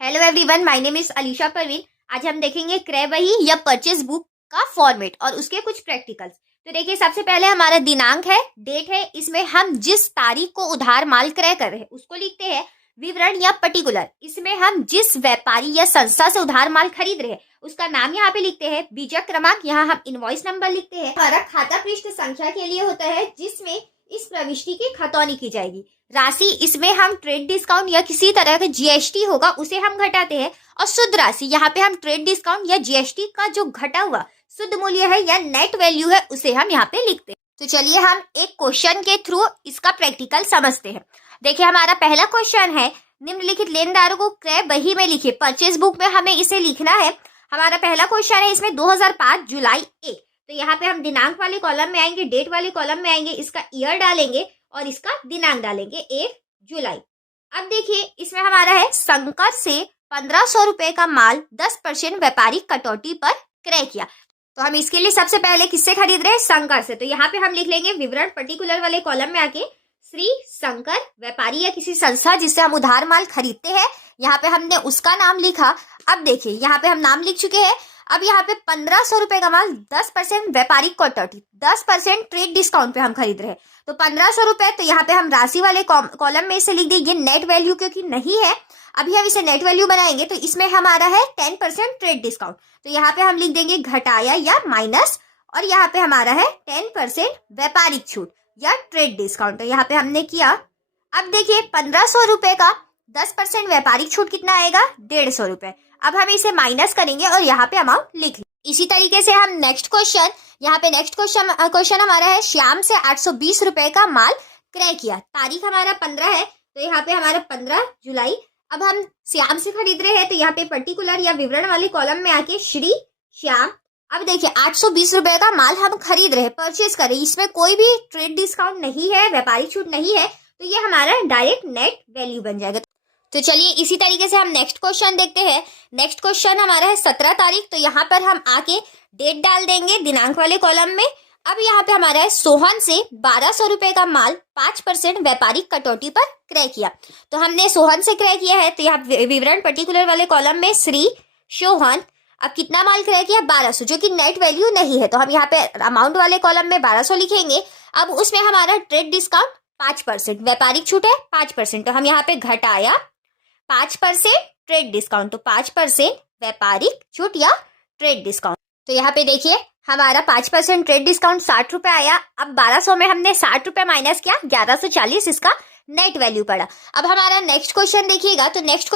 Hello everyone, my name is Alisha Parveen. आज हम देखेंगे क्रय बही या परचेज बुक का फॉर्मेट और उसके कुछ प्रैक्टिकल्स। तो देखिए, सबसे पहले हमारा दिनांक है, डेट है। इसमें हम जिस तारीख को उधार माल क्रय कर रहे हैं उसको लिखते हैं। विवरण या पर्टिकुलर, इसमें हम जिस व्यापारी या संस्था से उधार माल खरीद रहे हैं उसका नाम यहाँ पे लिखते हैं। बीजक क्रमांक, यहाँ हम इनवॉइस नंबर लिखते हैं। हमारा खाता पृष्ठ संख्या के लिए होता है जिसमें इस प्रविष्टि की खतौनी की जाएगी। राशि, इसमें हम ट्रेड डिस्काउंट या किसी तरह का जीएसटी होगा उसे हम घटाते हैं। और शुद्ध राशि, यहाँ पे हम ट्रेड डिस्काउंट या जीएसटी का जो घटा हुआ शुद्ध मूल्य है या नेट वैल्यू है उसे हम यहाँ पे लिखते हैं। तो चलिए हम एक क्वेश्चन के थ्रू इसका प्रैक्टिकल समझते हैं। देखिए, हमारा पहला क्वेश्चन है, निम्नलिखित लेनदारों को क्रय बही में लिखे। परचेज बुक में हमें इसे लिखना है। हमारा पहला क्वेश्चन है, इसमें 2005 जुलाई 1। तो यहाँ पे हम दिनांक वाले कॉलम में आएंगे, डेट वाले कॉलम में आएंगे, इसका ईयर डालेंगे और इसका दिनांक डालेंगे 1 जुलाई। अब देखिए, इसमें हमारा है संकर से 1500 रुपए का माल 10% व्यापारिक कटौती पर क्रय किया। तो हम इसके लिए सबसे पहले किससे खरीद रहे हैं? शंकर से। तो यहाँ पे हम लिख लेंगे विवरण पर्टिकुलर वाले कॉलम में आके श्री शंकर, व्यापारी या किसी संस्था जिससे हम उधार माल खरीदते हैं। यहाँ पे हमने उसका नाम लिखा। अब देखिए, यहाँ पे हम नाम लिख चुके हैं। अब यहाँ पे 1500 रुपए का माल 10% व्यापारिक कटौती, 10% ट्रेड डिस्काउंट पे हम खरीद रहे हैं। तो 1500 रुपए, तो यहाँ पे हम राशि वाले कॉलम में इसे लिख देंगे नेट वैल्यू, क्योंकि नहीं है अभी हम इसे नेट वैल्यू बनाएंगे। तो इसमें हमारा है 10% ट्रेड डिस्काउंट, तो यहाँ पे हम लिख देंगे घटाया या माइनस। और यहाँ पे हमारा है 10% व्यापारिक छूट या ट्रेड डिस्काउंट, तो यहाँ पे हमने किया। अब देखिए, 1500 रुपए का 10% व्यापारिक छूट कितना आएगा? 150 रुपए। अब हम इसे माइनस करेंगे और यहाँ पे अमाउंट लिख लें। इसी तरीके से हम नेक्स्ट क्वेश्चन, यहाँ पे नेक्स्ट क्वेश्चन हमारा है, श्याम से 820 रुपए का माल क्रय किया। तारीख हमारा 15 है, तो यहाँ पे हमारा 15 जुलाई। अब हम श्याम से खरीद रहे हैं, तो यहाँ पे पर्टिकुलर या विवरण वाले कॉलम में आके श्री श्याम। अब देखिए, 820 रुपए का माल हम खरीद रहे हैं, परचेज कर रहे हैं। इसमें कोई भी ट्रेड डिस्काउंट नहीं है, व्यापारिक छूट नहीं है, तो ये हमारा डायरेक्ट नेट वैल्यू बन जाएगा। तो चलिए इसी तरीके से हम नेक्स्ट क्वेश्चन देखते हैं। नेक्स्ट क्वेश्चन हमारा है 17 तारीख, तो यहाँ पर हम आके डेट डाल देंगे दिनांक वाले कॉलम में। अब यहाँ पे हमारा है, सोहन से 1200 रुपए का माल 5% व्यापारिक कटौती पर क्रय किया। तो हमने सोहन से क्रय किया है, तो यहाँ विवरण पर्टिकुलर वाले कॉलम में श्री सोहन। अब कितना माल क्रय किया? 1200, जो कि नेट वैल्यू नहीं है, तो हम यहाँ पे अमाउंट वाले कॉलम में 1200 लिखेंगे। अब उसमें हमारा ट्रेड डिस्काउंट 5%, व्यापारिक छूट है 5%, तो हम यहाँ पे घटाया 5% ट्रेड डिस्काउंट, तो 5% व्यापारिक छूट या ट्रेड डिस्काउंट। तो यहाँ पे देखिए, हमारा 5% ट्रेड डिस्काउंट 60 रुपए आया। अब 1200 में हमने 60 रुपए माइनस किया, 1140 इसका नेट वैल्यू पड़ा। अब हमारा नेक्स्ट क्वेश्चन देखिएगा। तो नेक्स्ट